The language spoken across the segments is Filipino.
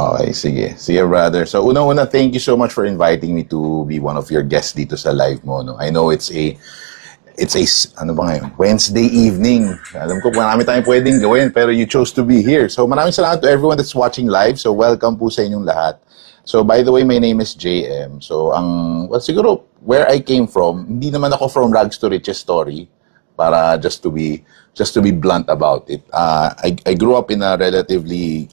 Okay, sige. Sige, brother. So, unang-una, thank you so much for inviting me to be one of your guests dito sa live mo. No? I know ano ba ngayon? Wednesday evening. Alam ko marami tayong pwedeng gawin, pero you chose to be here. So, maraming salamat to everyone that's watching live. So, welcome po sa inyong lahat. So, by the way, my name is JM. So, siguro, where I came from, hindi naman ako from rags to riches story, para just to be blunt about it. I grew up in a relatively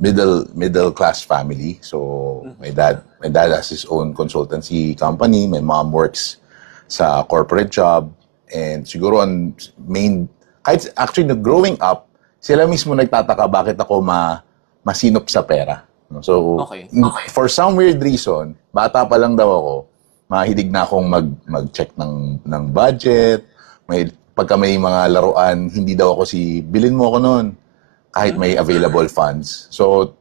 middle class family. So, my dad has his own consultancy company. My mom works sa corporate job, and siguro ang main, kahit actually growing up, sila mismo nagtataka bakit ako masinop sa pera. So, for some weird reason, bata pa lang daw ako, mahilig na akong mag-check ng budget. Pagka may mga laruan, hindi daw ako bilhin mo ako noon, kahit may available funds. So,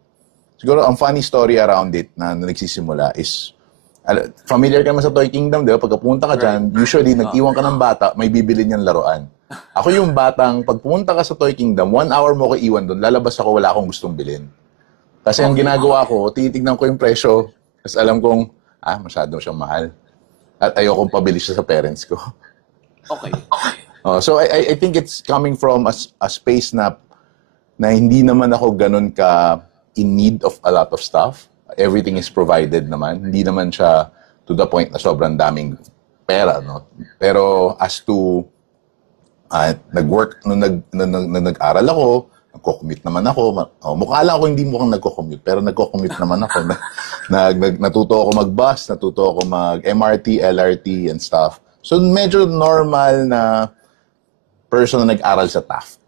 siguro ang funny story around it na nagsisimula is, familiar ka naman sa Toy Kingdom, di ba? Pagka pumunta ka dyan, usually, nag-iwan ka ng bata, may bibili niyang laruan. Ako yung batang, pag pumunta ka sa Toy Kingdom, 1 hour mo ko iwan doon, lalabas ako, wala akong gustong bilhin. Kasi ang ginagawa ko, titignan ko yung presyo, kasi alam kong, masyado siyang mahal. At ayokong pabili siya sa parents ko. Okay. So, I think it's coming from a space na hindi naman ako ganun ka in need of a lot of stuff. Everything is provided naman. Hindi naman siya to the point na sobrang daming pera, no? Pero as to nag-work, nung nag-aral ako, nagko-commute naman ako. Mukha lang ako hindi mukhang nagko-commute, pero nagko-commute naman ako. Natuto ako mag-bus, natuto ako mag-MRT, LRT, and stuff. So, medyo normal na person na nag-aral sa Taft.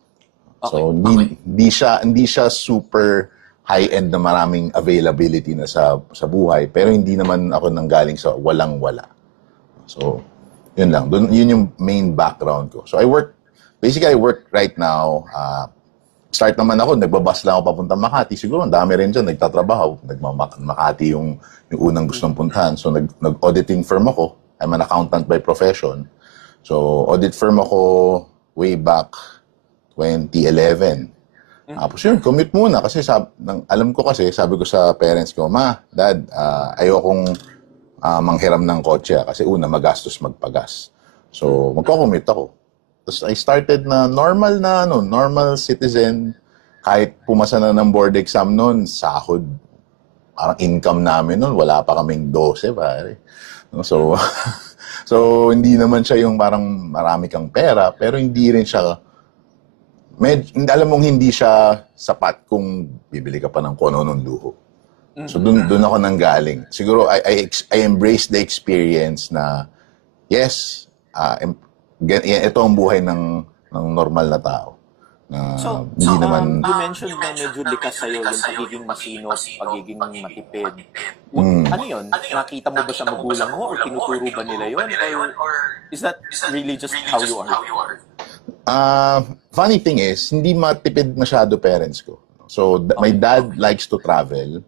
So, hindi siya super high-end na maraming availability na sa buhay, pero hindi naman ako nanggaling sa walang-wala. So, yun lang. Yun yung main background ko. So, I work right now. Start naman ako, nagbabas lang ako papunta Makati. Siguro, ang dami rin dyan, nagtatrabaho. Makati yung unang gustong puntahan. So, nag-auditing firm ako. I'm an accountant by profession. So, audit firm ako way back 2011. Tapos yun, commute muna kasi alam ko kasi, sabi ko sa parents ko, Dad, ayokong manghiram ng kotse kasi una, magastos magpagas. So, magko-commute ako. Tapos I started na normal citizen, kahit pumasa na ng board exam noon, sahod, parang income namin noon, wala pa kaming 12, pare. So, so hindi naman siya yung parang marami kang pera, pero hindi rin siya, alam mong hindi siya sapat kung bibili ka pa ng kono ng luho. So, dun ako nanggaling. Siguro, I embrace the experience na, yes, ito ang buhay ng normal na tao. So, hindi naman... you mentioned na medyo likas sa'yo yung pagiging masinop, pagiging matipid. Ano yun? Nakita mo ba sa magulang mo o tinuturo ba nila yun? Or is that really just how you are? Funny thing is, hindi matipid masyado parents ko. So, my dad likes to travel.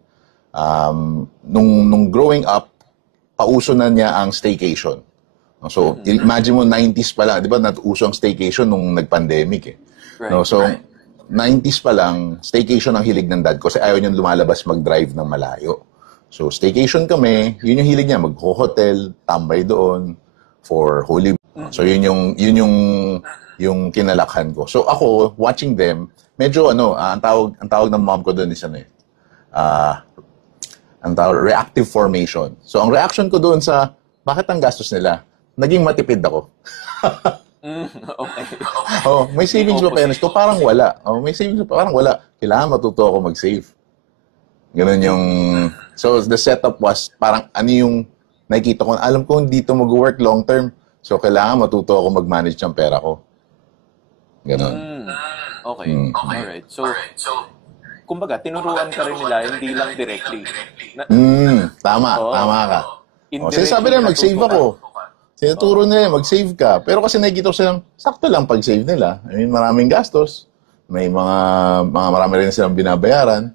Nung growing up, pauso na niya ang staycation. So, imagine mo, 90s pa lang. Di ba, natuso ang staycation nung nag-pandemic eh. Right, no? So, 90s pa lang, staycation ang hilig ng dad ko kasi ayaw niyang lumalabas mag-drive ng malayo. So, staycation kami, yun yung hilig niya, mag-hotel, tambay doon for Holy. So, yun yung kinalakhan ko. So, ako, watching them, medyo ang tawag ng mom ko doon is reactive formation. So, ang reaction ko doon sa, bakit ang gastos nila? Naging matipid ako. Okay. May savings ba parents ko? Parang wala. May savings ba? Parang wala. Kailangan matuto ako mag-save. Ganun yung... So, the setup was, parang yung nakikita ko, alam ko hindi ito mag-work long term. So, kailangan matuto ako mag-manage ng pera ko. Ganun. Okay. Alright. So, kumbaga, tinuruan ka rin nila, hindi lang directly. Tama ka. Kasi sabi nila, mag-save ako. Tinuturo nila, mag-save ka. Pero kasi nakikita ko silang, sakto lang pag-save nila. I mean, maraming gastos. May marami rin silang binabayaran.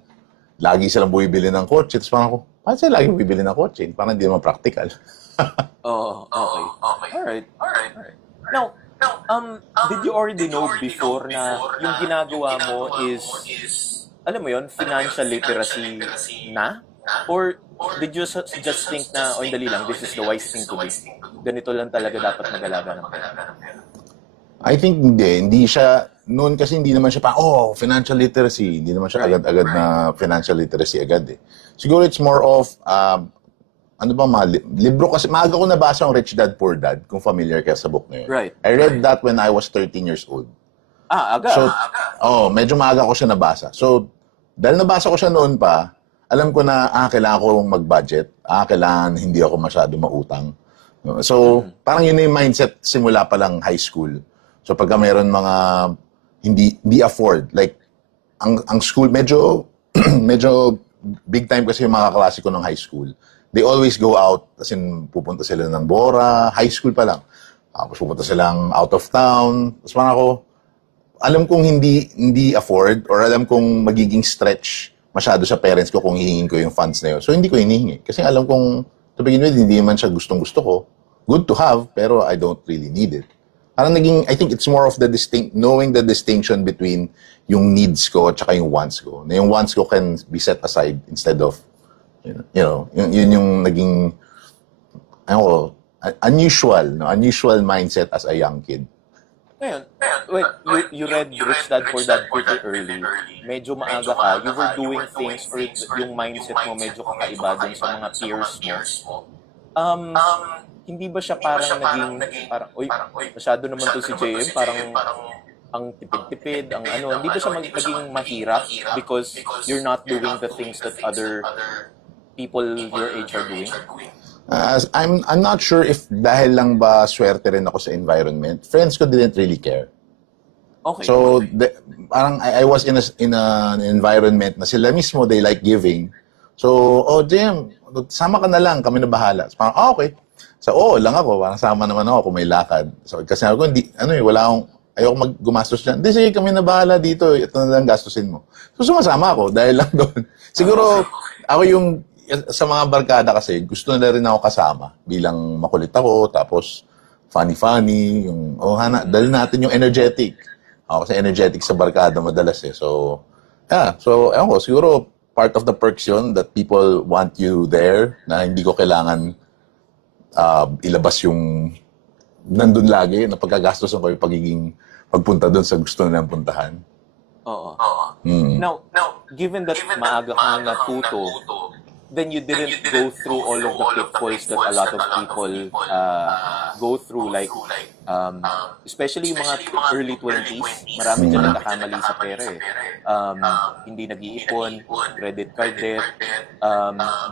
Lagi silang bumibili ng kotse. Tapos parang ako, bakit sila lagi bumibili ng kotse? Parang hindi naman practical. Okay. Alright. Now, did you already know before na yung ginagawa mo is alam mo yon, financial literacy na? Or did you just think na, oh, dali lang, this is the wise thing to do? Ganito lang talaga dapat mag-alaga ng pera? I think hindi siya, noon kasi hindi naman siya financial literacy, hindi naman siya agad-agad na financial literacy agad eh. Siguro it's more of, ano ba libro kasi, maaga ko nabasa ang Rich Dad, Poor Dad, kung familiar ka sa book na yun. Right. I read that when I was 13 years old. Aga. So, medyo maaga ko siya nabasa. So, dahil nabasa ko siya noon pa, alam ko na, kailangan kong mag-budget, kailangan hindi ako masyado mautang. So, parang yun yung mindset simula pa lang high school. So, pagka mayroon mga hindi afford, like, ang school, medyo big time kasi yung mga klase ko ng high school. They always go out, as in, pupunta sila ng Bora, high school pa lang. Tapos pupunta silang out of town. Tapos parang ako, alam kong hindi afford or alam kong magiging stretch masyado sa parents ko kung hihingin ko yung funds na yun. So, hindi ko hinihingi. Kasi alam kong, to begin with, hindi man siya gustong-gusto ko. Good to have, pero I don't really need it. Parang I think it's more of knowing the distinction between yung needs ko at saka yung wants ko. Na yung wants ko can be set aside instead of, yun yung naging, unusual mindset as a young kid. Ngayon, wait, you read Rich Dad, Poor Dad pretty early. Medyo maaga ka. You were doing things or yung mindset mo medyo kakaiba dun sa mga peers mo. Hindi ba siya parang masyado naman to si JM, parang ang tipid-tipid, hindi ba siya naging mahirap because you're not doing the things that other people your age are doing? I'm not sure if dahil lang ba swerte rin ako sa environment. Friends ko didn't really care. Okay. So, parang I was in an environment na sila mismo, they like giving. So, Jim, sama ka na lang, kami na bahala. So, parang, okay. So, lang ako, parang sama naman ako kung may lakad. So, kasi ako, ayoko gumastos dyan. Hindi, sige, kami na bahala dito, ito na lang gastusin mo. So, sumasama ako dahil lang doon. Siguro, ako yung, sa mga barkada kasi, gusto na rin ako kasama bilang makulit ako, tapos funny, yung, dali natin yung energetic. Ako kasi energetic sa barkada madalas eh. So, ewan ko, siguro part of the perks yun that people want you there na hindi ko kailangan ilabas yung nandun lagi na pagkagastos ko yung pagiging pagpunta doon sa gusto nilang puntahan. Oo. Now, given that maaga kang natuto, then you didn't go through all of the pitfalls that a lot of people go through, like especially yung mga early 20s, marami dyan nagkakamali sa pera eh. Hindi nag-iipon, credit card debt,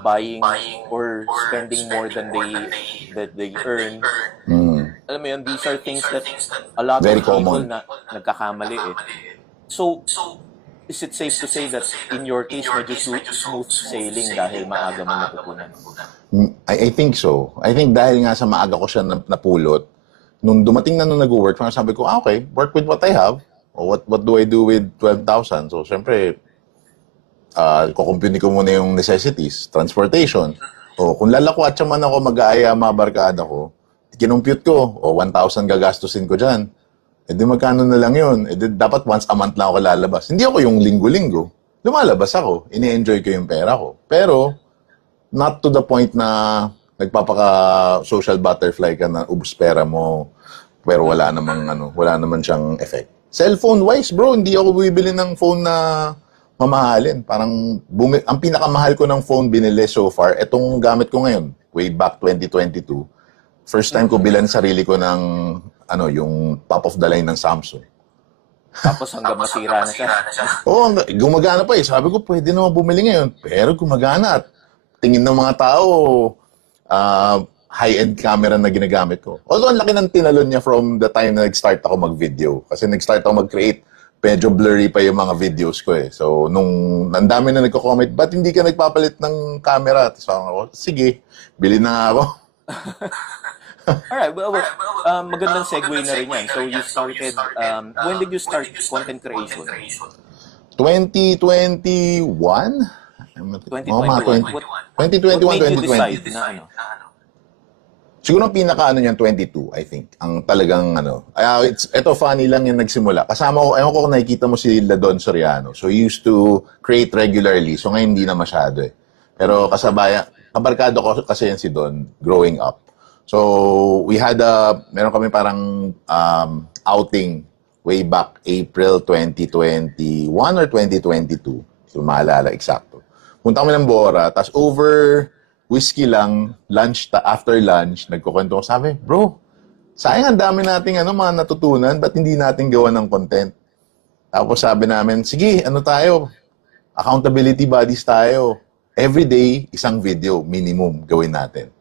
buying or spending more than they earn. Alam mo yun, these are things that a lot of people na nagkakamali eh. So, is it safe to say that in your case, medyo smooth sailing dahil maaga mo natutunan? I think so. I think dahil nga sa maaga ko siya napulot, nung dumating na nung nag-work, sabi ko, okay, work with what I have. O what do I do with 12,000? So, syempre, kukumpuni ko muna yung necessities, transportation. O kung lalakwat man ako mag-aaya mga barkada ko, kinumpute ko, 1,000 gagastusin ko dyan. Di magkano na lang yun. Dapat once a month lang ako lalabas. Hindi ako yung linggo-linggo. Lumalabas ako. Ini-enjoy ko yung pera ko. Pero, not to the point na nagpapaka-social butterfly ka na ubus pera mo, pero wala naman siyang effect. Cellphone-wise, bro, hindi ako bibili ng phone na mamahalin. Parang, ang pinakamahal ko ng phone binili so far, etong gamit ko ngayon, way back 2022. First time ko bilan sarili ko ng yung top of the line ng Samsung. Tapos hanggang masira na siya. Gumagana pa eh. Sabi ko, pwede naman bumili ngayon. Pero gumagana at tingin ng mga tao, high-end camera na ginagamit ko. Although, ang laki ng tinalon niya from the time na nag-start ako mag-video. Kasi nag-start ako mag-create, medyo blurry pa yung mga videos ko eh. So, ang dami na nagko-comment, ba't hindi ka nagpapalit ng camera? Tapos ako, sige, bili na ako. Alright, well, magandang segue na rin yan. So, you started, when did you start content creation? 2021? 2021. 2021, What made you 2020. decide na Siguro ang pinaka-ano niyan, 22, I think. Ang talagang ano. Ito, funny lang yung nagsimula. Kasama ko, ewan ko kung nakikita mo si Ladon Soriano. So, he used to create regularly. So, ngayon hindi na masyado eh. Pero kabarkado ko kasi yan si Don growing up. So, meron kami parang outing way back April 2021 or 2022. So, maalala eksakto. Punta kami ng Bora, tas over whiskey lang, after lunch, nagkukwento ko, sabi, bro, sayang ang dami nating mga natutunan, ba't hindi natin gawa ng content? Tapos sabi namin, sige, tayo? Accountability bodies tayo. Every day, isang video, minimum, gawin natin.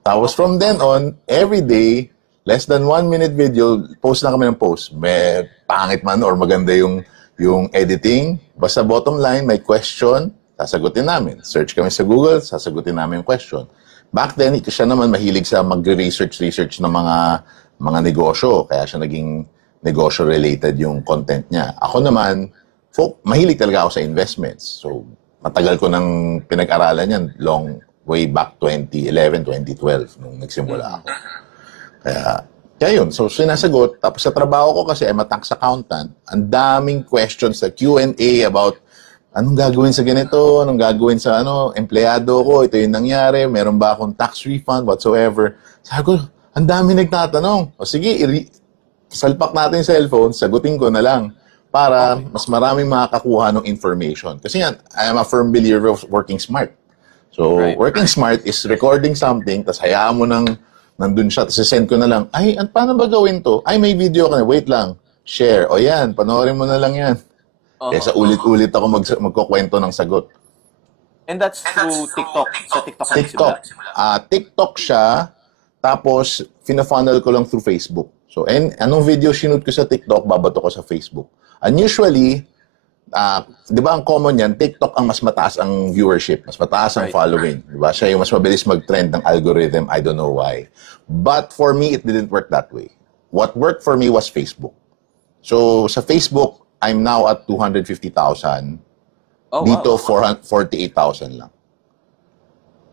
Tapos from then on, every day, less than 1 minute video, post na kami ng post. May pangit man or maganda yung editing. Basta bottom line, may question, sasagutin namin. Search kami sa Google, sasagutin namin yung question. Back then, siya naman mahilig sa mag-research ng mga negosyo. Kaya siya naging negosyo-related yung content niya. Ako naman, mahilig talaga ako sa investments. So, matagal ko nang pinag-aralan yan way back 2011, 2012 nung nagsimula ako. Kaya yun. So, sinasagot. Tapos sa trabaho ko kasi I'm a tax accountant. Ang daming questions sa Q&A about anong gagawin sa ganito? Anong gagawin sa empleyado ko? Ito yung nangyari. Meron ba akong tax refund? Whatsoever. Sabi ko, ang dami nagtatanong. O sige, salpak natin yung cellphone, sagutin ko na lang para mas maraming makakakuha ng information. Kasi nga, I am a firm believer of working smart. So, working smart is recording something, tapos hayaan mo nandun siya, tapos send ko na lang, paano ba gawin to? May video ka na, wait lang, share. O yan, panoorin mo na lang yan. Kaya ulit-ulit ako magkukwento ng sagot. And that's through TikTok? Sa TikTok ka TikTok. TikTok siya, tapos fina-funnel ko lang through Facebook. So, anong video shoot ko sa TikTok, babato ko sa Facebook. And usually, di ba ang common yan, TikTok ang mas mataas ang viewership, mas mataas ang following. Di ba? Siya yung mas mabilis mag-trend ng algorithm, I don't know why. But for me, it didn't work that way. What worked for me was Facebook. So, sa Facebook, I'm now at 250,000. Dito, 48,000 lang.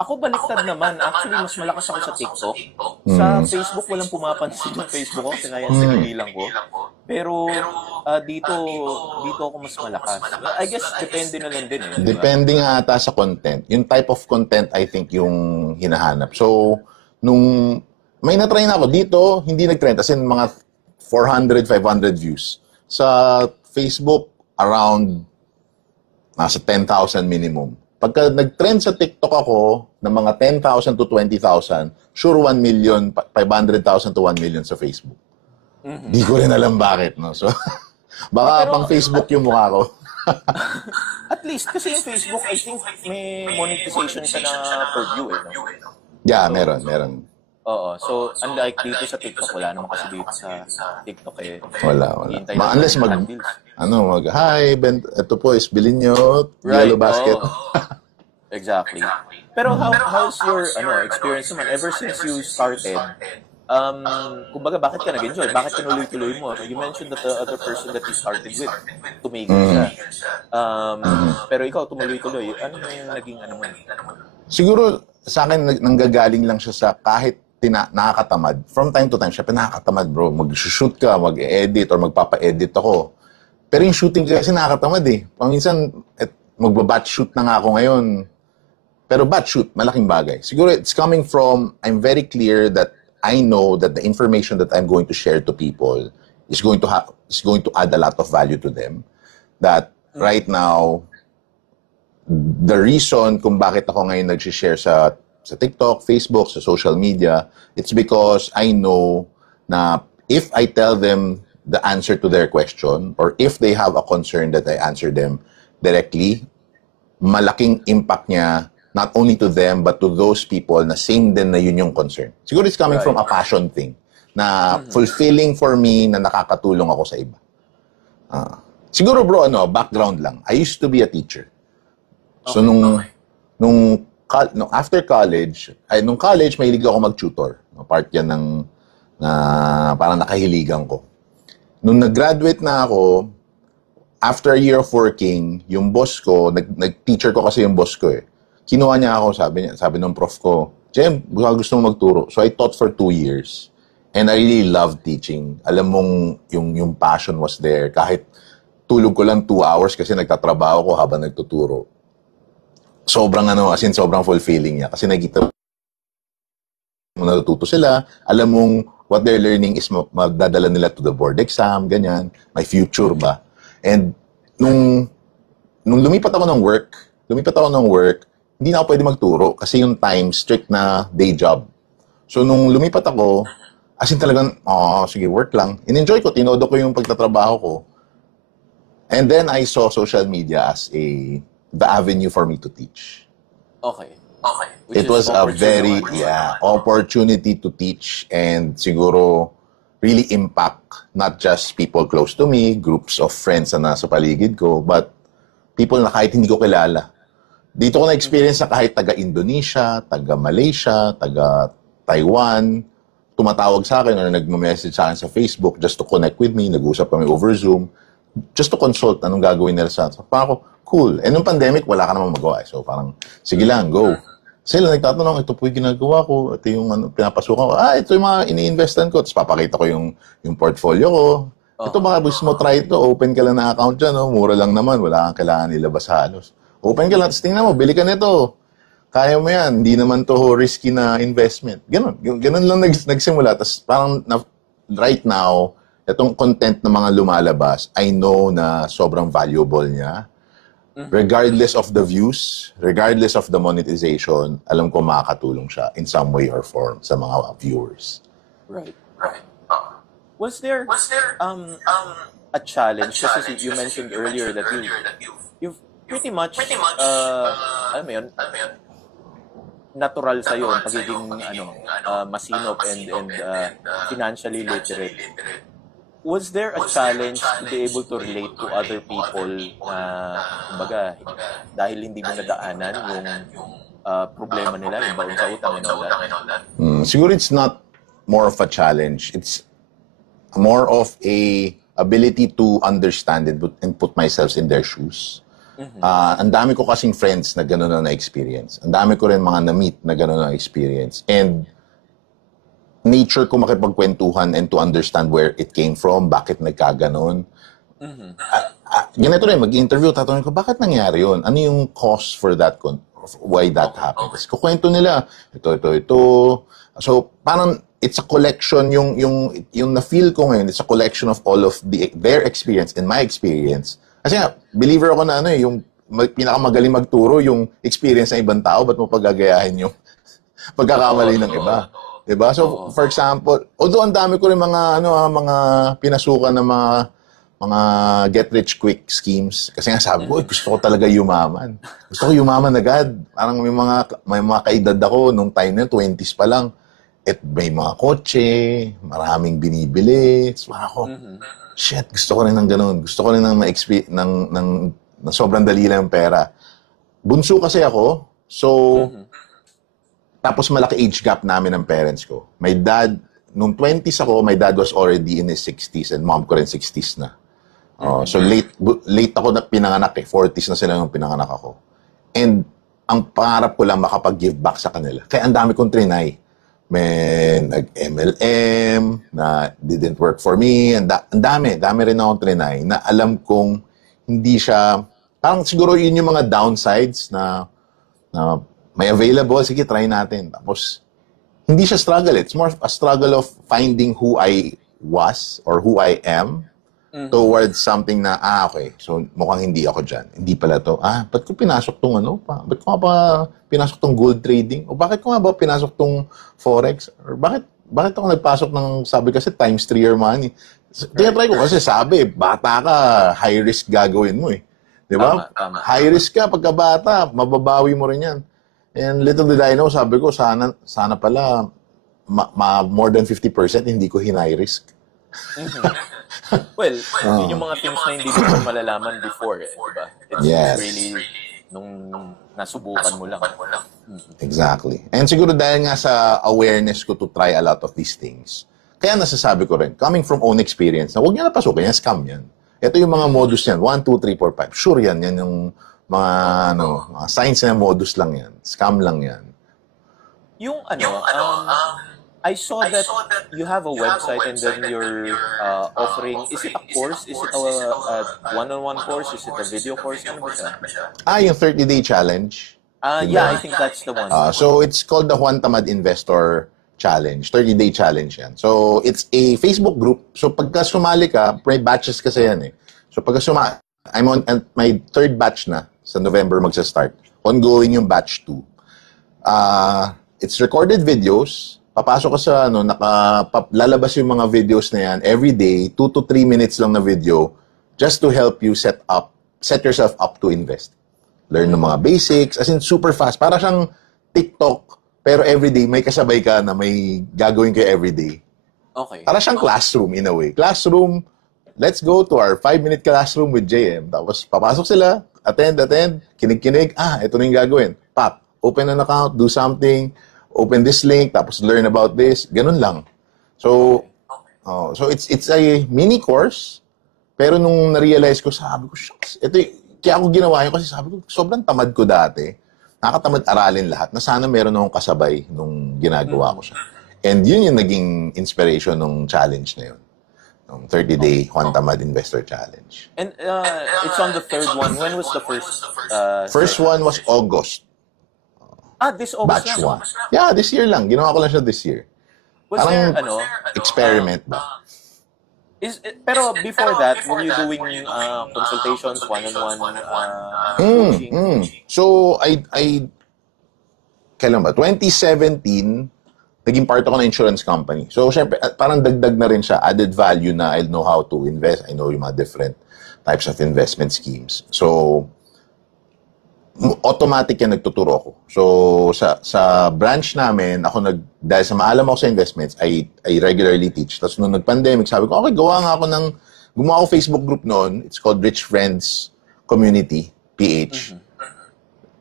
Ako baliktad naman. Actually, mas malakas ako sa TikTok. Sa Facebook, walang pumapansin yung Facebook ko. Kaya sinilang ko. Pero dito ako mas malakas. I guess, depende na lang din. Depende nga ata sa content. Yung type of content, I think, yung hinahanap. So, may na-try na ako. Dito, hindi nag-trend. As in, mga 400, 500 views. Sa Facebook, around nasa 10,000 minimum. Pagka nag-trend sa TikTok ako ng mga 10,000 to 20,000, sure 1 million, 500,000 to 1 million sa Facebook. Di ko rin alam bakit, no? So, baka pang Facebook yung mukha ko. At least, kasi yung Facebook, I think, may monetization siya na per view, no? Yeah, meron. Oo. So, unlike dito sa TikTok, wala naman kasi dito sa TikTok eh. Wala. Unless hi, ito po is bilhin nyo, yellow basket. Exactly. Pero how's your experience naman ever since you started? Kumbaga, bakit ka nag-enjoy? Bakit tinuloy-tuloy mo? You mentioned that the other person that you started with, tumigil siya. Pero ikaw, tumuloy-tuloy. Ano yung naging mo? Siguro, sa akin, nanggagaling lang siya sa kahit nakakatamad. From time to time, siya nakakatamad, bro. Mag-shoot ka, mag-edit, or magpapa-edit ako. Pero yung shooting kasi nakakatamad eh. Paminsan, magba-batch shoot na nga ako ngayon. Pero batch shoot, malaking bagay. Siguro, it's coming from, I'm very clear that I know that the information that I'm going to share to people is going to add a lot of value to them. That right now, the reason kung bakit ako ngayon nag-share sa TikTok, Facebook, sa social media, it's because I know na if I tell them the answer to their question or if they have a concern that I answer them directly, malaking impact niya not only to them but to those people na same din na yun yung concern. Siguro it's coming from a passion thing na fulfilling for me na nakakatulong ako sa iba. Siguro bro, background lang. I used to be a teacher. So nung after college, nung college, mahilig ako mag-tutor. Part yan parang nakahiligan ko. Nung nag-graduate na ako, after a year of working, yung boss ko, nag-teacher ko kasi yung boss ko eh. Kinuha niya ako, sabi nung prof ko, Jem, gusto mo magturo. So I taught for 2 years. And I really loved teaching. Alam mong yung passion was there. Kahit tulog ko lang 2 hours kasi nagtatrabaho ko habang nagtuturo. Sobrang sobrang fulfilling niya. Kasi nakita mo natututo sila. Alam mong what they're learning is magdadala nila to the board exam, ganyan. May future ba? And nung lumipat ako ng work, hindi na ako pwede magturo kasi yung time, strict na day job. So, nung lumipat ako, as in talagang, sige, work lang. In-enjoy ko, tinodo ko yung pagtatrabaho ko. And then, I saw social media as the avenue for me to teach. Okay. It was a very, opportunity to teach and siguro really impact not just people close to me, groups of friends na nasa paligid ko, but people na kahit hindi ko kilala. Dito ko na-experience na kahit taga-Indonesia, taga-Malaysia, taga-Taiwan, tumatawag sa akin or nag-message sa akin sa Facebook just to connect with me, nag-usap kami over Zoom, just to consult anong gagawin nila sa akin. So, parang ako, cool. And nung pandemic, wala ka namang magawa. So parang, sige lang, go. Sila nagtatanong, ito po yung ginagawa ko, ito yung pinapasukan ko, ito yung mga ini-investan ko, tapos papakita ko yung portfolio ko. Ito baka gusto mo try ito, open ka lang na account dyan, mura lang naman, wala kang kailangan ilabas halos. Open ka lang, tapos tingnan mo, bili ka nito. Kaya mo yan, hindi naman to risky na investment. Ganon lang nagsimula. Tapos parang right now, itong content na mga lumalabas, I know na sobrang valuable niya. Regardless of the views, regardless of the monetization, alam ko makakatulong siya in some way or form sa mga viewers. Right. Was there a challenge? Kasi you mentioned earlier that you've pretty much, alam mo yun, natural sa'yo ang pagiging masinop and financially literate. Was there a challenge to be able to relate to other people na, kumbaga, dahil hindi mo nadaanan yung problema nila, yung baon sa utang and all that? Siguro it's not more of a challenge. It's more of a ability to understand it and put myself in their shoes. Ang dami ko kasing friends na gano'n na experience. Ang dami ko rin mga na-meet na gano'n na experience. And nature ko makipagkwentuhan and to understand where it came from, bakit nagkaganon. Ganito rin, mag-interview, tatanungin ko, bakit nangyari yun? Ano yung cause for that, why that happened? Tapos kukwento nila, ito. So, parang it's a collection, yung na-feel ko ngayon, it's a collection of all of their experience and my experience. Kasi nga, believer ako na yung pinakamagaling magturo, yung experience ng ibang tao, ba't mo pagagayahin yung pagkakamali ng iba? Diba? So, for example, although ang dami ko rin mga pinasukan ng mga get-rich-quick schemes. Kasi nga sabi ko, gusto ko talaga yumaman. Gusto ko yumaman agad. Parang may mga kaedad ako, nung time na 20s pa lang. At may mga kotse, maraming binibili. So, ako, shit, gusto ko rin ng ganun. Gusto ko rin ng sobrang dali lang yung pera. Bunso kasi ako, so, tapos malaki age gap namin ng parents ko. My dad, nung 20s ako, my dad was already in his 60s and mom ko rin 60s na. So late ako na pinanganak 40s na sila nung pinanganak ako. And ang pangarap ko lang makapag-give back sa kanila. Kaya ang dami kong trinay. Nag-MLM, na didn't work for me. Ang dami rin akong trinay na alam kong hindi siya, parang siguro yun yung mga downsides na may available, sige, try natin. Tapos, hindi siya struggle. It's more a struggle of finding who I was or who I am towards something na, okay, so mukhang hindi ako dyan. Hindi pala to. Ba't ko pinasok tong ba't ko nga ba pinasok tong gold trading? O bakit ko nga ba pinasok tong forex? Or bakit ako nagpasok ng, sabi kasi, times 3 your money? Tinatry ko kasi sabi, bata ka, high risk gagawin mo eh. Di ba? Tama. High risk ka pagkabata, mababawi mo rin yan. And little did I know, sabi ko, sana pala more than 50% hindi ko hinay risk. Well, yun yung mga things na hindi mo malalaman before, diba? It's really nung nasubukan mo lang. Exactly. And siguro dahil nga sa awareness ko to try a lot of these things, kaya nasasabi ko rin, coming from own experience, na huwag niya napasukin, yan, scam yan. Ito yung mga modus yan, 1, 2, 3, 4, 5. Sure yan yung mga signs na modus lang yan. Scam lang yan. Yung I saw that you have a website and then you're offering, is it a course? Is it a one-on-one course? Is it a video course? Ano ba siya? Yung 30-day challenge. Yeah, I think that's the one. So it's called the Juan Tamad Investor Challenge. 30-day challenge yan. So it's a Facebook group. So pagka sumali ka, may batches kasi yan eh. So pagka I'm on my third batch na. Sa November magsa-start. Ongoing yung batch 2. It's recorded videos. Papasok ka sa lalabas yung mga videos na yan every day, 2 to 3 minutes lang na video just to help you set yourself up to invest. Learn ng mga basics, as in super fast. Para siyang TikTok, pero everyday may kasabay ka na may gagawin kayo everyday. Okay. Para siyang classroom in a way. Classroom, let's go to our 5-minute classroom with JM. Tapos papasok sila, attend, kinig-kinig, ito na yung gagawin. Pop, open an account, do something, open this link, tapos learn about this, ganun lang. So, so it's a mini course, pero nung na-realize ko, sabi ko, shucks, kaya ako ginawa yun kasi sabi ko, sobrang tamad ko dati. Nakakatamad aralin lahat, na sana meron akong kasabay nung ginagawa ko siya. And yun yung naging inspiration ng challenge na yun. Ng 30-day Juan Tamad Investor Challenge. And it's on the third one. When was the first? First one was August. This August Batch lang. 1. Yeah, this year lang. Ginawa ko lang siya this year. Was Parang there, experiment ba? Pero before that, were you doing consultations, one-on-one coaching? So, kailan ba? 2017, naging part ako ng insurance company. So, syempre, parang dagdag na rin siya, added value na I know how to invest. I know yung mga different types of investment schemes. So, automatic yan nagtuturo ako. So, sa branch namin, dahil sa maalam ako sa investments, I regularly teach. Tapos nung nag-pandemic, sabi ko, okay, gumawa ako Facebook group noon. It's called Rich Friends Community, PH.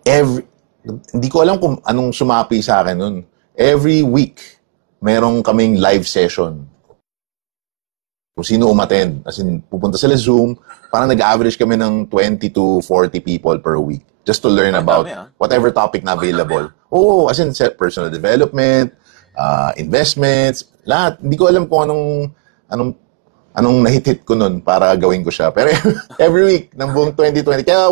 Hindi ko alam kung anong sumapi sa akin noon. Every week, merong kaming live session. Kung sino umattend. As in, pupunta sila Zoom, parang nag-average kami ng 20 to 40 people per week. Just to learn about whatever topic na available. As in personal development, investments, lahat. Hindi ko alam kung anong nahit-hit ko nun para gawin ko siya. Pero every week ng buong 2020, kaya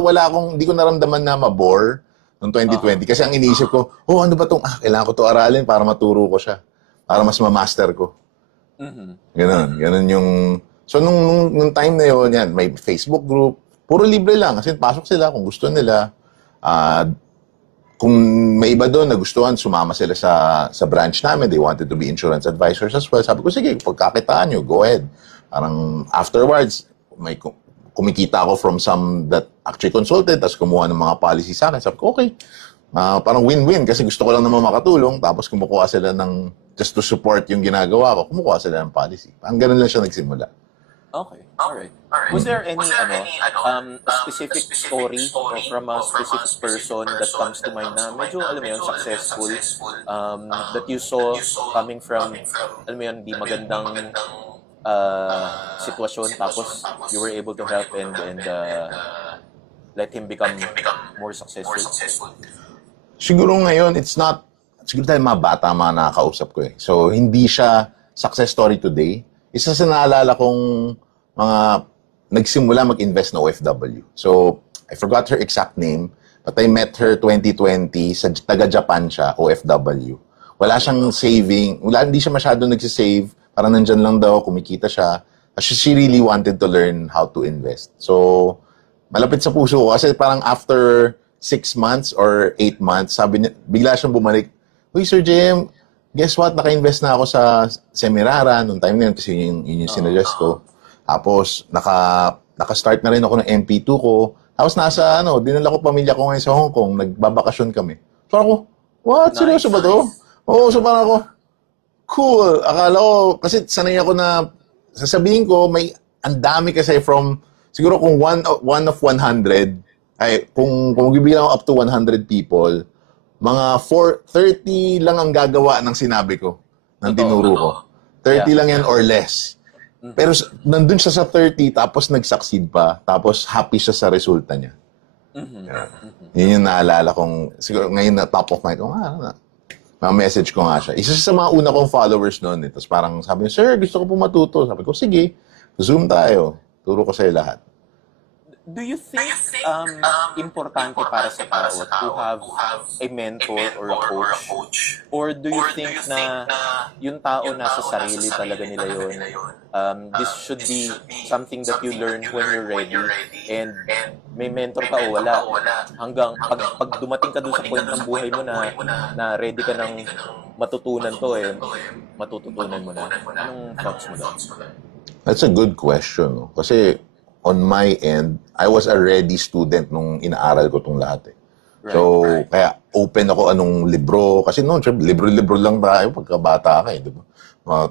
hindi ko naramdaman na mabore noong 2020. Kasi ang iniisip ko, ano ba itong, kailangan ko ito aralin para maturo ko siya. Para mas ma-master ko. Ganun yung... So, nung time na yun, yan, may Facebook group, puro libre lang. Kasi pasok sila kung gusto nila. Kung may iba doon na gustuhan, sumama sila sa branch namin. They wanted to be insurance advisors as well. Sabi ko, sige, pagkakitaan nyo, go ahead. Parang afterwards, may kumikita ako from some that actually consulted, tapos kumuha ng mga policy sa akin. Sabi ko, okay. Parang win-win kasi gusto ko lang naman makatulong, tapos kumukuha sila ng, just to support yung ginagawa ko, kumukuha sila ng policy. Ang ganun lang siya nagsimula. Okay, alright. Was there any a specific story from a specific person that comes to mind na medyo, alam mo yun, successful, that you saw coming from, alam mo yun, di magandang sitwasyon, tapos you were able to help and let him become more successful? Siguro ngayon, siguro dahil mga bata mga nakakausap ko eh. So, hindi siya success story today. Isa sa naalala kong mga nagsimula mag-invest na OFW. So, I forgot her exact name, but I met her 2020 sa taga-Japan siya, OFW. Wala siyang saving, hindi siya masyado nagsisave, parang nandyan lang daw, kumikita siya. She really wanted to learn how to invest. So, malapit sa puso ko kasi parang after 6 months or 8 months, sabi niya, bigla siyang bumalik, "Uy, Sir JM, guess what? Naka-invest na ako sa Semirara noong time na yun kasi yun yung sinuggest ko. Tapos, naka-start na rin ako ng MP2 ko. Tapos dinala ko pamilya ko ngayon sa Hong Kong, nagbabakasyon kami." So ako, what? Nice, Seryoso ba to? Oo, so parang ako, cool. Akala ko, kasi sanay ako na, sasabihin ko, ang dami kasi from, siguro kung one of 100, kung magbibilang ako up to 100 people, mga 30 lang ang gagawa ng sinabi ko, ng tinuro ko. 30 lang yan or less. Pero nandun siya sa 30, tapos nag-succeed pa, tapos happy siya sa resulta niya. Yun yung naalala kong, siguro ngayon na top of mind, message ko nga siya. Isa siya sa mga una kong followers noon. Tapos parang sabi niya, sir, gusto ko po matuto. Sabi ko, sige, Zoom tayo. Turo ko sa'yo lahat. Do you think importante para sa tao to have a mentor or a coach? Or do you think na yung tao nasa sarili talaga nila yun? This should be something that you learn when you're ready. And may mentor ka o wala. Hanggang pag dumating ka dun sa point ng buhay mo na ready ka ng matutunan to, matututunan mo na. Anong thoughts mo doon? That's a good question. No? Kasi on my end, I was a ready student nung inaaral ko tong lahat. Right, so, kaya open ako anong libro. Kasi noon, libro-libro lang tayo pagkabata ka. Di ba?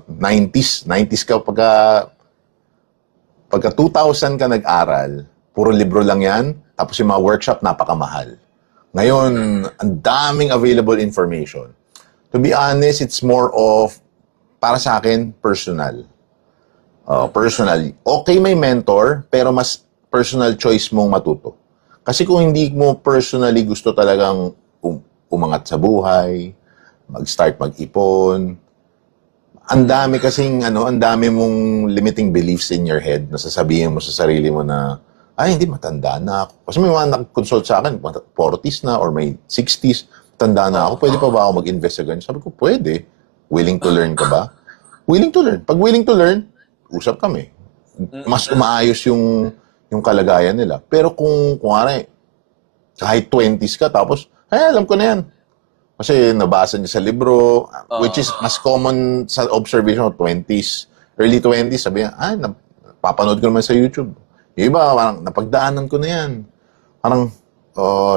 90s ka pagka 2000 ka nag-aral, puro libro lang yan. Tapos yung mga workshop, napakamahal. Ngayon, ang daming available information. To be honest, it's more of, para sa akin, personal. Personally. Okay, may mentor, pero mas personal choice mong matuto. Kasi kung hindi mo personally gusto talagang umangat sa buhay, mag-start mag-ipon, ang dami kasing, ang dami mong limiting beliefs in your head na sasabihin mo sa sarili mo na, ay, hindi, matanda na ako. Kasi may mga nag-consult sa akin, 40s na or may 60s, tanda na ako, pwede pa ba ako mag-invest sa ganyan? Sabi ko, pwede. Willing to learn ka ba? Willing to learn. Pag willing to learn, usap kami. Mas umaayos yung kalagayan nila. Pero kung kahit 20s ka, tapos, ay, alam ko na yan. Kasi nabasa niya sa libro, which is mas common sa observation of 20s. Early 20s, sabi niya, napapanood ko naman sa YouTube. Yung iba, parang, napagdaanan ko na yan. Parang,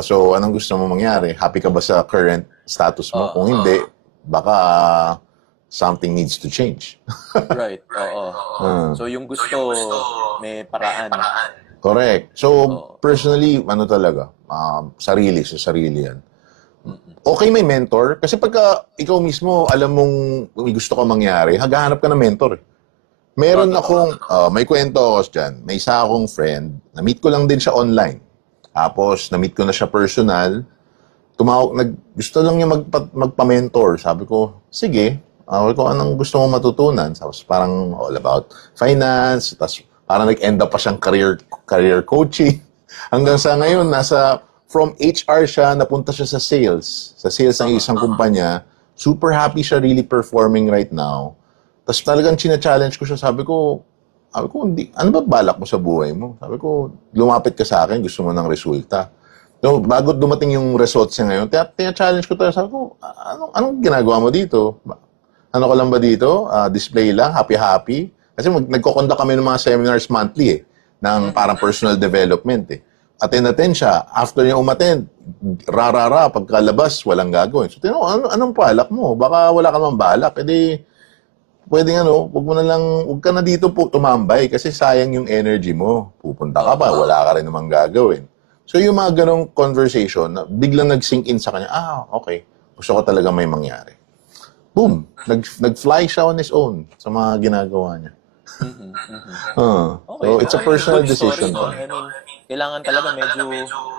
so, anong gusto mo mangyari? Happy ka ba sa current status mo? Kung hindi, baka something needs to change. Right, oo. So, yung gusto, may paraan. Correct. So, personally, talaga, sarili yan. Okay, may mentor. Kasi pagka ikaw mismo, alam mong may gusto ka mangyari, haghahanap ka ng mentor. Meron akong, may kwento ako dyan. May isa akong friend, na-meet ko lang din siya online. Tapos, na-meet ko na siya personal. Gusto lang niya magpa-mentor. Sabi ko, sige, kung anong gusto mo matutunan. Tapos parang all about finance. Tapos parang nag-end up pa siyang career coaching. Hanggang sa ngayon, from HR siya, napunta siya sa sales. Sa sales ng isang kumpanya. Super happy siya, really performing right now. Tapos talagang china-challenge ko siya. Sabi ko, ano ba balak mo sa buhay mo? Sabi ko, lumapit ka sa akin, gusto mo ng resulta. So, bago dumating yung results niya ngayon, tina-challenge ko tayo. Sabi ko, anong ginagawa mo dito? Ano ka lang ba dito? Display lang? Happy-happy? Kasi nagko-conduct kami ng mga seminars monthly ng parang personal development Attend siya. After niya umattend, pagkalabas, walang gagawin. So, anong balak mo? Baka wala ka naman balak. Pwede huwag ka na dito po tumambay kasi sayang yung energy mo. Pupunta ka ba? Wala ka rin namang gagawin. So, yung mga ganong conversation, biglang nag-sink in sa kanya, okay. Gusto ko talaga may mangyari. Boom! Nag-fly siya on his own sa mga ginagawa niya. Okay. So, it's a personal decision. I mean, kailangan talaga medyo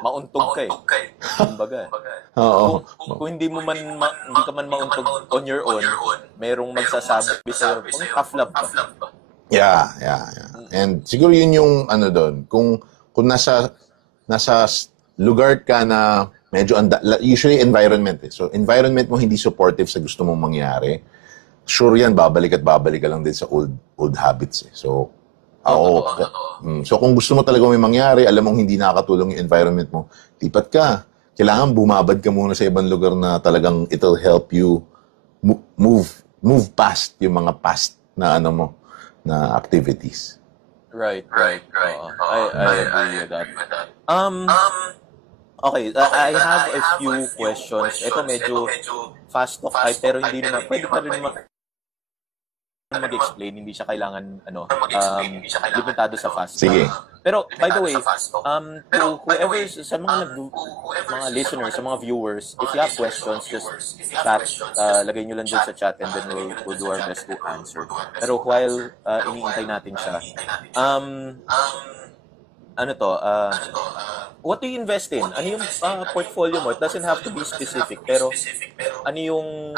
mauntog ka Kumbaga. Oo. Kung hindi ka man mauntog on your own, merong magsasabi sa'yo, tough love ka. Yeah. And siguro yun yung doon. Kung nasa lugar ka na medyo usually environment So environment mo hindi supportive sa gusto mong mangyari, sure yan, babalik ka lang din sa old habits So so kung gusto mo talaga may mangyari, alam mong hindi nakakatulong yung environment mo, lipat ka. Kailangan bumabad ka muna sa ibang lugar na talagang it'll help you move past yung mga past na na activities. Right. I agree with that. Okay, I have a few questions. Ito medyo fast talk type, pero hindi naman, pwede ka rin mag-explain, hindi siya kailangan, limitado sa fast talk. Sige. Pero, by the way, to whoever, sa mga listeners, sa mga viewers, if you have questions, just chat, lagay nyo lang dyan sa chat and then we'll do our best to answer. Pero while iniintay natin siya, ano to, what do you invest in? Ano yung portfolio mo? It doesn't have to be specific, pero ano yung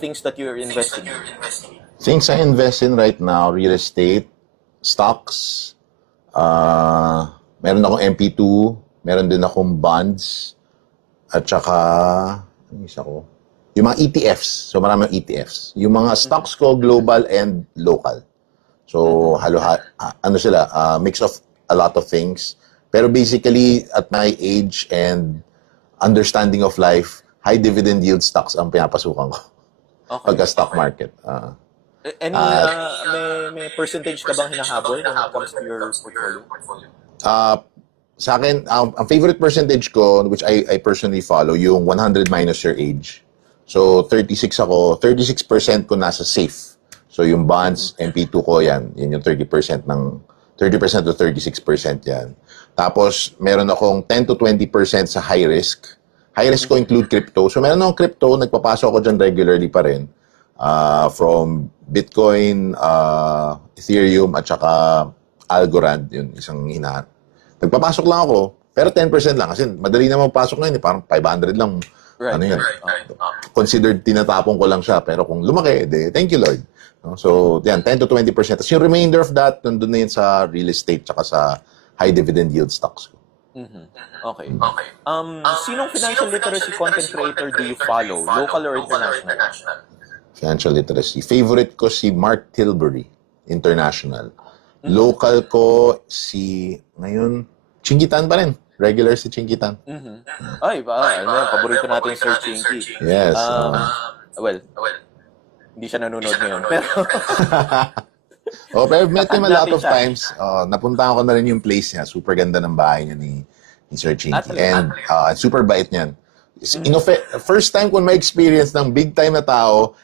things that you're investing in? Things I invest in right now, real estate, stocks, meron akong MP2, meron din akong bonds, at saka, ano isa ko? Yung mga ETFs. So, maraming ETFs. Yung mga stocks ko, global and local. So, ano sila, mix of a lot of things. Pero basically, at my age and understanding of life, high dividend yield stocks ang pinapasukan ko. Okay. Pagka-stock market. May percentage ka bang hinahabol when it comes to your portfolio? Sa akin, ang favorite percentage ko, which I personally follow, yung 100 minus your age. So, 36 ako. 36% ko nasa safe. So, yung bonds, MP2 ko, yan yung 30% to 36% yan. Tapos, meron akong 10 to 20% sa high risk. High risk ko include crypto. So, meron akong crypto, nagpapasok ako dyan regularly pa rin. From Bitcoin, Ethereum, at saka Algorand, yun, isang hinahanap. Nagpapasok lang ako, pero 10% lang. Kasi madali na magpasok ngayon, parang 500 lang. Right. Ano yun? Considered tinatapon ko lang siya. Pero kung lumaki, thank you, Lord. So, yan, 10 to 20%. Tapos yung remainder of that, nandun na yun sa real estate tsaka sa high dividend yield stocks ko. Okay. Sinong financial literacy content creator do you follow? Local or international? Financial literacy. Favorite ko si Mark Tilbury, international. Local ko ngayon, Chingitan pa rin. Regular si Chingitan. Ay, paborito natin yung Sir Chinky. Yes. Well, hindi siya nanonood ngayon. Pero, pero I've met him a lot of times. Napuntahan ko na rin yung place niya. Super ganda ng bahay niya ni Sir Chinky. And super bait niyan. First time ko may experience ng big time na tao,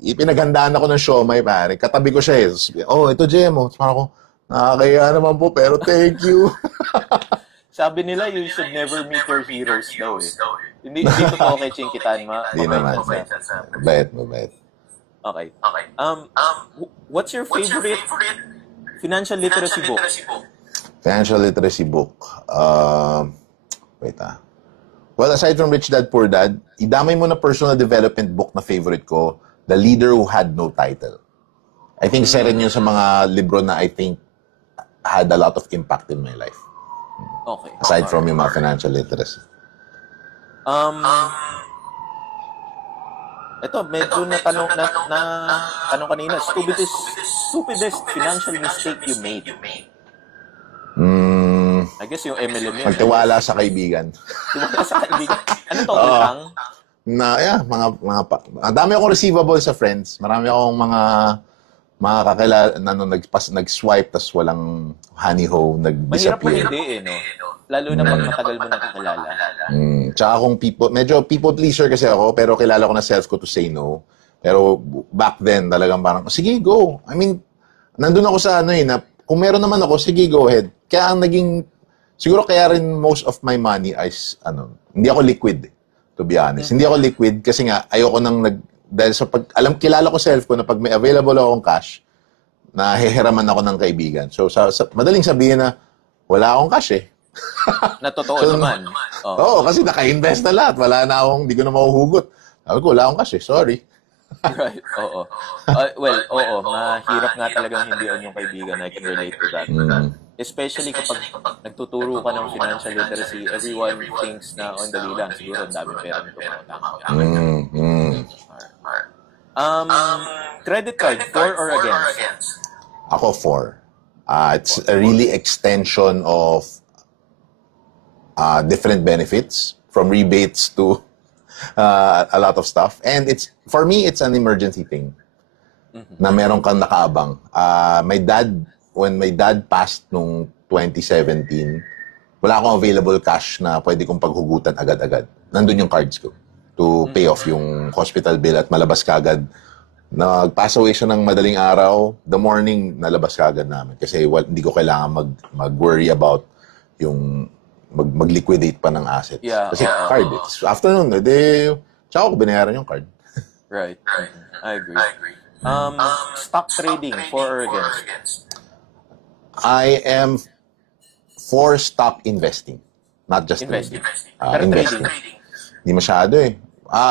ipinaghandaan ako ng siomay, pare. Katabi ko siya eh. Ito, Jemo. Parang ako, nakakaya naman po, pero thank you. Sabi nila, you should never meet your heroes daw eh. Hindi totoo kay Chinkitan, Hindi naman. Mabait. Okay. What's your favorite financial literacy book? Financial literacy book. Well, aside from Rich Dad, Poor Dad, idamay mo na personal development book na favorite ko, The Leader Who Had No Title. I think isa rin yun sa mga libro na I think had a lot of impact in my life. Okay. Aside from yung mga financial literacy. Ito, medyo tanong kanina, stupidest financial mistake you made. I guess yung MLM yun. Magtiwala sa kaibigan. Tiwala sa kaibigan. Ano to, utang? Dami akong receivable sa friends. Marami akong mga kakilala na nag-swipe tas walang honey-ho, Mahirap mo nag-disappear. hindi no? Lalo na pag matagal mo nakakilala. Tsaka kung medyo people pleaser kasi ako, pero kilala ko na self ko to say no. Pero back then, talagang parang, sige, go. I mean, nandun ako sa na kung meron naman ako, sige, go ahead. Kaya ang siguro kaya rin most of my money is, hindi ako liquid, to be honest. Hindi ako liquid kasi nga, ayoko dahil sa kilala ko self ko na pag may available akong cash, nahihiraman ako ng kaibigan. So, madaling sabihin na, wala akong cash eh. Na totoo naman. Oo, kasi naka-invest na lahat. Hindi ko na mahuhugot. Sabi ko, wala akong cash eh. Sorry. Right, oo. Mahirap nga talagang hindi on yung kaibigan. I can relate to that. Especially kapag nagtuturo ka ng financial literacy, everyone thinks na, dali lang, siguro ang dami pera nito. Credit card, for or against? Ako, for. It's a really extension of different benefits, from rebates to a lot of stuff. And for me, it's an emergency thing. Na meron kang nakaabang. When my dad passed nung 2017, wala akong available cash na pwede kong paghugutan agad-agad. Nandun yung cards ko to pay off yung hospital bill at malabas kagad. Nag-pass away siya ng madaling araw. The morning, nalabas kagad namin. Kasi hindi ko kailangan mag-worry about yung mag-liquidate pa ng assets. Yeah, kasi card, afternoon, tsaka ko binayaran yung card. Right. I agree. Stock trading, for or against? I am for stock investing, not just Investing. trading. Pero Investing. trading. Hindi masyado eh.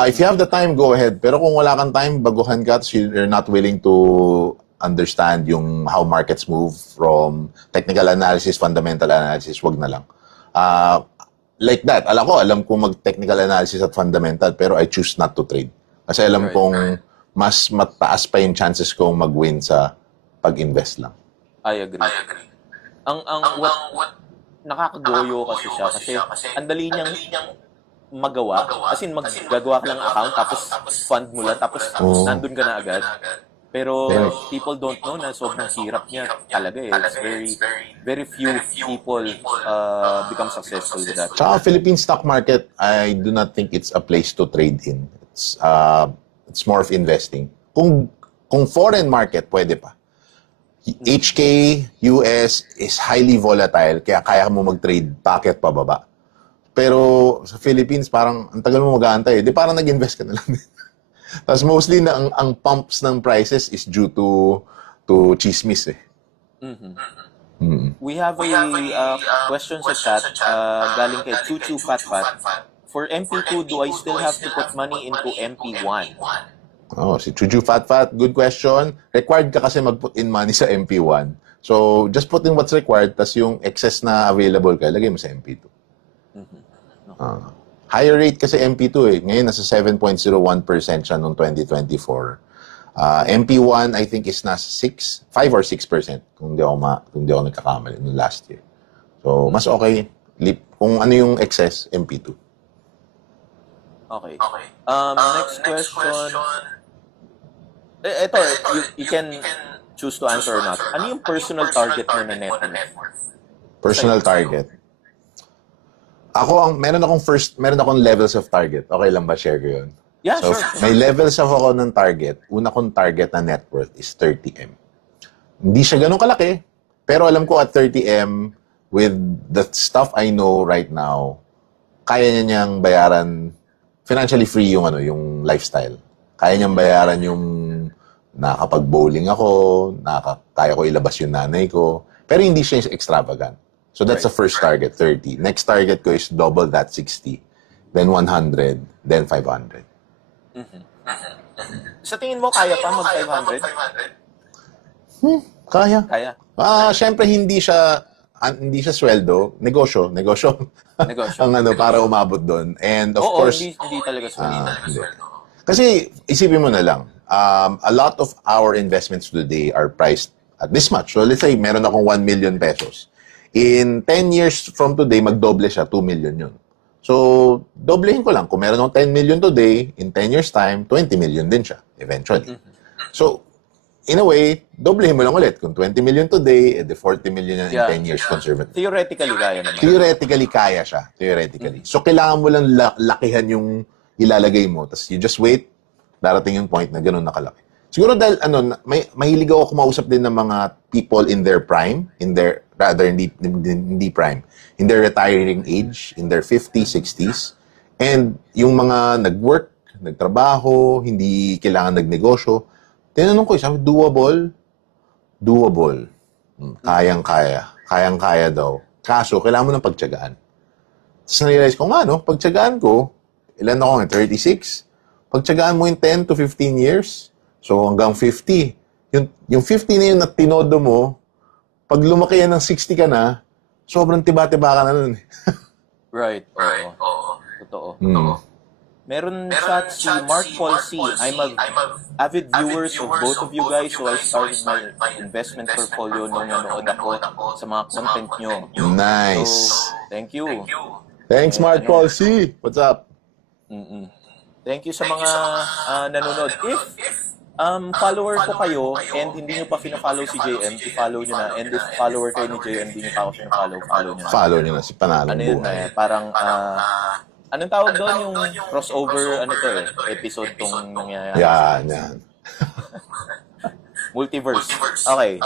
If you have the time, go ahead. Pero kung wala kang time, baguhan ka, so you're not willing to understand yung how markets move from technical analysis, fundamental analysis, wag na lang. Like that, alam ko mag-technical analysis at fundamental, pero I choose not to trade. Kasi alam kong mas mataas pa yung chances kong mag-win sa pag-invest lang. I agree. What nakakagoyo kasi siya kasi ang dali niyang magawa. As in, maggagawa ka ng account, tapos fund mo lang, tapos nandun ka na agad. Pero people don't know na sobrang hirap niya talaga eh. It's very few people become successful with that. Tsaka Philippine stock market, I do not think it's a place to trade in. It's more of investing. Kung foreign market, pwede pa. HK, US is highly volatile, kaya kaya mo mag-trade packet pababa. Pero sa Philippines, parang ang tagal mo mag-aantay. Di parang nag-invest ka na lang. Tapos mostly na ang pumps ng prices is due to chismis eh. We have a question sa chat galing kay Chuchu Fatfat. For MP2, do I still have to put money into MP1? Oh, si Chuju Fatfat, good question. Required ka kasi mag-put in money sa MP1. So, just put in what's required, tas yung excess na available ka, lagay mo sa MP2. Higher rate kasi MP2 eh. Ngayon, nasa 7.01% siya noong 2024. MP1, I think, is nasa 5 or 6% kung di ako nagkakamali noong last year. So, mas okay. Kung ano yung excess, MP2. Okay. Next question. Ito, you can choose to answer or not. Ano yung personal target mo na net worth? Personal target. Meron akong levels of target. Okay lang ba share ko yun? Yeah, so, sure. May levels of ako ng target. Una kong target na net worth is 30M. Hindi siya ganun kalaki, pero alam ko at 30M, with the stuff I know right now, kaya niyang bayaran financially free yung lifestyle. Kaya niyang bayaran yung nakakapag-bowling ako, kaya ko ilabas yung nanay ko, pero hindi siya extravagant. So that's the first target, 30. Next target ko is double that, 60. Then 100, then 500. Sa tingin mo, kaya pa mag-500? Kaya. Kaya. Syempre hindi siya sweldo, negosyo. Ang para umabot doon. And of course, hindi talaga sweldo. Kasi isipin mo na lang, a lot of our investments today are priced at this much. So let's say meron akong 1 million pesos. In 10 years from today, magdoble siya, 2 million yun. So, doblehin ko lang. Kung meron akong 10 million today, in 10 years time, 20 million din siya, eventually. So, in a way, doblehin mo lang ulit. Kung 20 million today, edi 40 million in 10 years conservative. Theoretically, kaya naman. Theoretically, kaya siya. Theoretically. So, kailangan mo lang lakihan yung ilalagay mo. Tapos, you just wait. Darating yung point na gano'n nakalaki. Siguro dahil, mahilig ako kumausap din ng mga people in their prime, hindi prime, in their retiring age, in their 50s, 60s. And yung mga nag-work, nagtrabaho, hindi kailangan nagnegosyo, tinanong ko, sabi, doable? Doable. Kayang-kaya daw. Kaso, kailangan mo ng pagtiyagaan. Tapos na-realize ko, pagtiyagaan ko, ilan ako nga, 36? Pagtiyagaan mo yung 10 to 15 years, so hanggang 50. Yung 50 na yun na tinodo mo, pag lumaki yan ng 60 ka na, sobrang tiba-tiba ka na nun. Right. Oo. Totoo. Meron chat si Mark Paul C. I'm a avid viewers of both of you guys, so I started my investment portfolio nung nanood ako sa mga content nyo. Nice. So, thank you. Thanks, Mark Paul C. What's up? Thank you sa mga nanonood. If follower ko kayo and hindi nyo pa fina-follow si JM, i-follow nyo na. And if follower kayo ni JM, hindi nyo pa ako fina-follow, follow nyo na. Follow nyo na si Panalong Buhay. Parang, anong tawag doon yung crossover, episode tong nangyayari? Yan. Multiverse. Okay.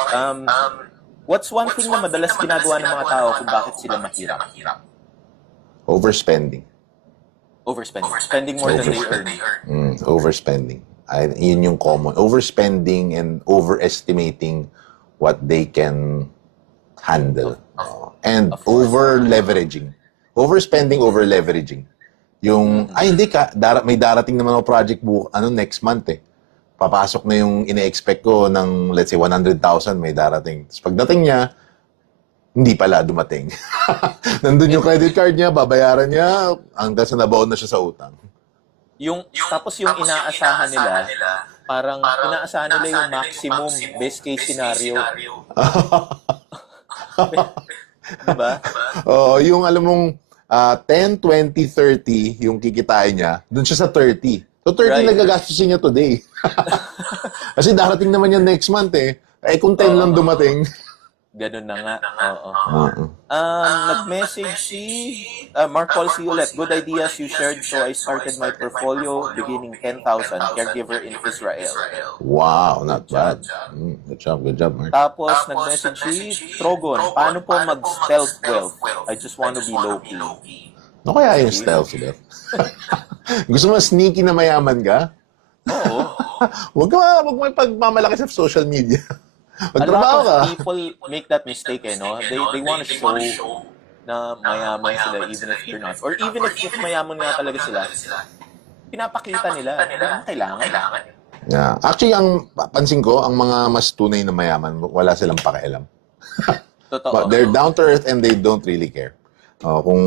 What's one thing na madalas ginagawa ng mga tao kung bakit sila mahirap? Overspending. Spending more than they earn. Overspending. Yun yung common. Overspending and overestimating what they can handle. And over-leveraging. Overspending, over-leveraging. Yung, ay hindi ka, may darating naman ako project next month eh. Papasok na yung ine-expect ko ng, let's say, 100,000 may darating. Tapos pagdating niya, hindi pala dumating. Nandun yung credit card niya, babayaran niya, hanggang sa nabaon na siya sa utang. Tapos yung inaasahan nila, parang inaasahan nila yung maximum, best case scenario. Diba? Yung alam mong 10, 20, 30 yung kikitain niya, dun siya sa 30. So 30 nagagastusin niya today. Kasi darating naman yan next month eh. Kung 10 lang dumating. Ganun na nga. Nag-message si Mark Paul C. ulit. Good ideas you shared, so I started my portfolio beginning 10,000, caregiver in Israel. Wow, not bad. Good job, Mark. Tapos nag-message si Trogon, paano po mag-stealth wealth? I just want to be low-key. No kaya yung stealth ulit? Gusto mo sneaky na mayaman ka? Oo. Huwag mo pagmamalaki sa social media. A lot of people make that mistake, no? They want to show na mayaman sila even if they're not. Or even if mayaman nga talaga sila, pinapakita nila na kailangan. Yeah. Actually, ang pansin ko, ang mga mas tunay na mayaman, wala silang pakialam. Totoo. They're down to earth and they don't really care. Kung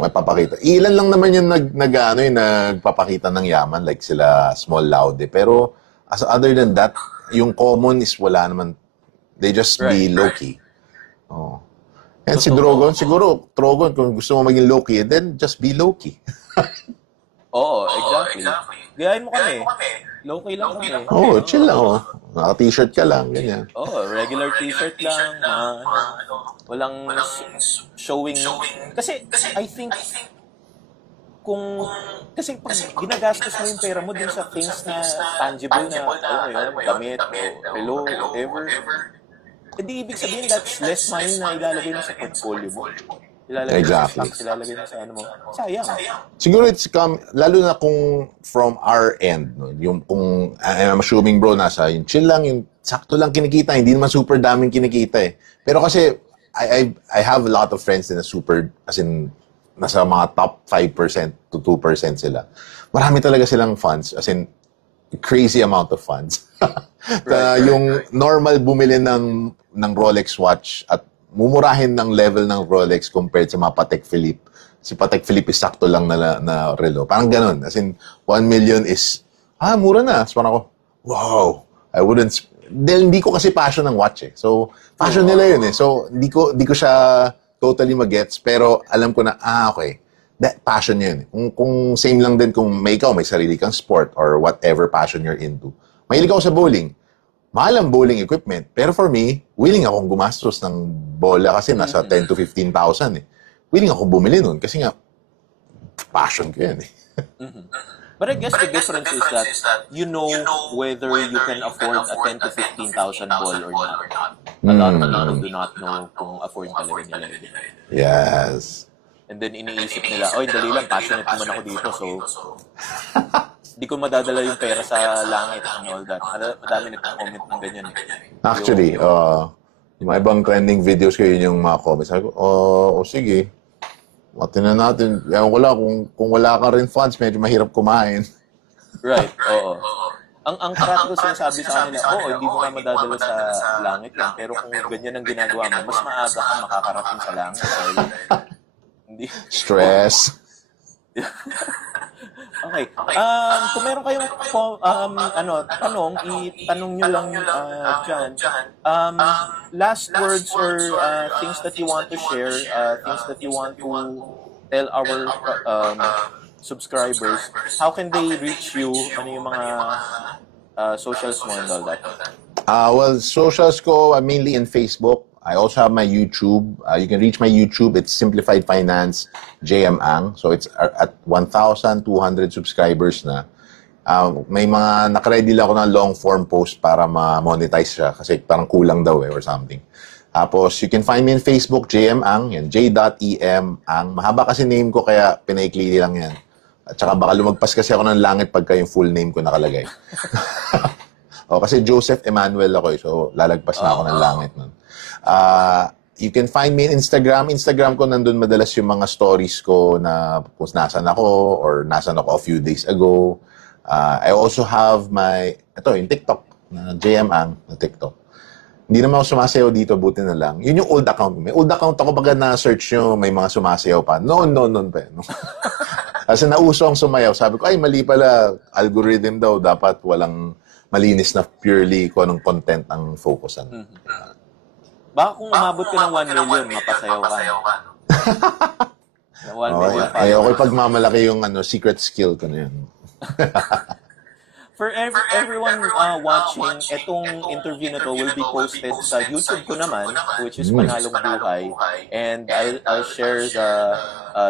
mapapakita. Ilan lang naman yung nagpapakita ng yaman, like sila Small Loud. Pero other than that, yung common is wala naman. They just be low-key. And si Drogon, siguro, Drogon, kung gusto mo maging low-key, then just be low-key. Exactly. Gayahin mo kami. Low-key lang kami. Chill lang. Naka-t-shirt ka lang, ganyan. Regular t-shirt lang. Walang showing. Kasi, I think, kasi pag ginagastos mo yung pera mo din sa things na tangible na, damit, hello, whatever, hindi ibig sabihin that's less money na ilalagay mo sa portfolio mo. Ilalagay mo sa stocks, ilalagay mo sa mo. Sayang. Siguro lalo na kung from our end, yung kung, I'm assuming bro, nasa yung chill lang, yung sakto lang kinikita, hindi naman super daming kinikita eh. Pero kasi, I have a lot of friends na super, as in, nasa mga top 5% to 2% sila. Marami talaga silang funds, as in, crazy amount of funds. Yung normal bumili ng Rolex watch at mumurahin ng level ng Rolex compared sa mga Patek Philippe. Si Patek Philippe is sakto lang na relo. Parang ganun. As in, 1 million is, mura na. So parang ako, wow, I wouldn't, hindi ko kasi passion ng watch eh. So, passion nila yun eh. So, hindi ko siya totally magets, pero alam ko na, okay, that passion yun. Kung same lang din kung may sarili kang sport or whatever passion you're into. Mahilig ako sa bowling. Mahal ang bowling equipment. Pero for me, willing akong gumastos ng bola kasi nasa 10 to 15,000 eh. Willing akong bumili nun kasi nga, passion ko yan eh. But I guess the difference is that you know whether you can afford a 10 to 15,000 ball or not. A lot of people do not know kung afford talaga nila. Yes. And then iniisip nila, dali lang, passionate naman ako dito, so di ko madadala yung pera sa langit and all that. Madami nagko-comment ng ganyan. Actually, yung mga ibang trending videos ko, yun yung mga comments. Sabi ko, sige. Matinan natin. Ewan ko lang, kung wala ka rin funds, medyo mahirap kumain. Right, oo. Ang karat ko sinasabi sa kanila, hindi mo nga madadala sa langit yan. Pero kung ganyan ang ginagawa mo, mas maaga kang makakarating sa langit. Hindi. Stress. Okay. Kung meron kayong tanong, itanong nyo lang dyan. Last words or things that you want to share, things that you want to tell our subscribers, how can they reach you? Ano yung mga socials mo and all that? Well, socials ko, I'm mainly in Facebook. I also have my YouTube. You can reach my YouTube. It's Simplified Finance, JM Ang. So it's at 1,200 subscribers na. May mga nakaready lang ako ng long form post para ma-monetize siya kasi parang kulang daw or something. Tapos you can find me in Facebook, JM Ang. Yan, J.em Ang. Mahaba kasi name ko kaya pinaikli lang yan. At saka baka lumagpas kasi ako ng langit pagka yung full name ko nakalagay. Kasi Joseph Emmanuel ako so lalagpas na ako ng langit nun. You can find me in Instagram. Instagram ko nandun madalas yung mga stories ko na kung nasan ako or nasan ako a few days ago. I also have yung TikTok, na JM Ang na TikTok. Hindi naman ako sumasayaw dito, buti na lang. Yun yung old account. May old account ako, baga na-search nyo, may mga sumasayaw pa. Noon pa. No? Kasi nauso ang sumayaw. Sabi ko, ay, mali pala. Algorithm daw, dapat walang malinis na purely kung anong content ang focusan. Baka kung umabot ka ng 1 million, mapasayaw ka. 1 million followers. Ayoko pagmamalaki yung secret skill ko na yun. For everyone watching, itong interview na to will be posted sa YouTube ko naman, which is Manalong Buhay. And I'll share the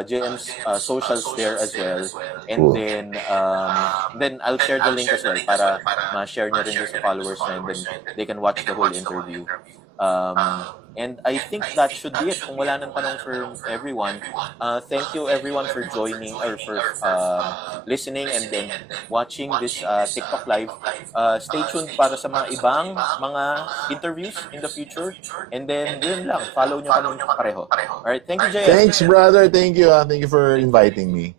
JM's socials there as well. And then I'll share the link as well para ma-share nyo rin sa followers na, and then they can watch the whole interview. And I think that should be it. Kung wala nang tanong for everyone, thank you everyone for joining or for listening and then watching this TikTok live. Stay tuned para sa mga ibang mga interviews in the future. And then, yun lang. Follow nyo kami pareho. Alright, thank you, JM. Thanks, brother. Thank you. Thank you for inviting me.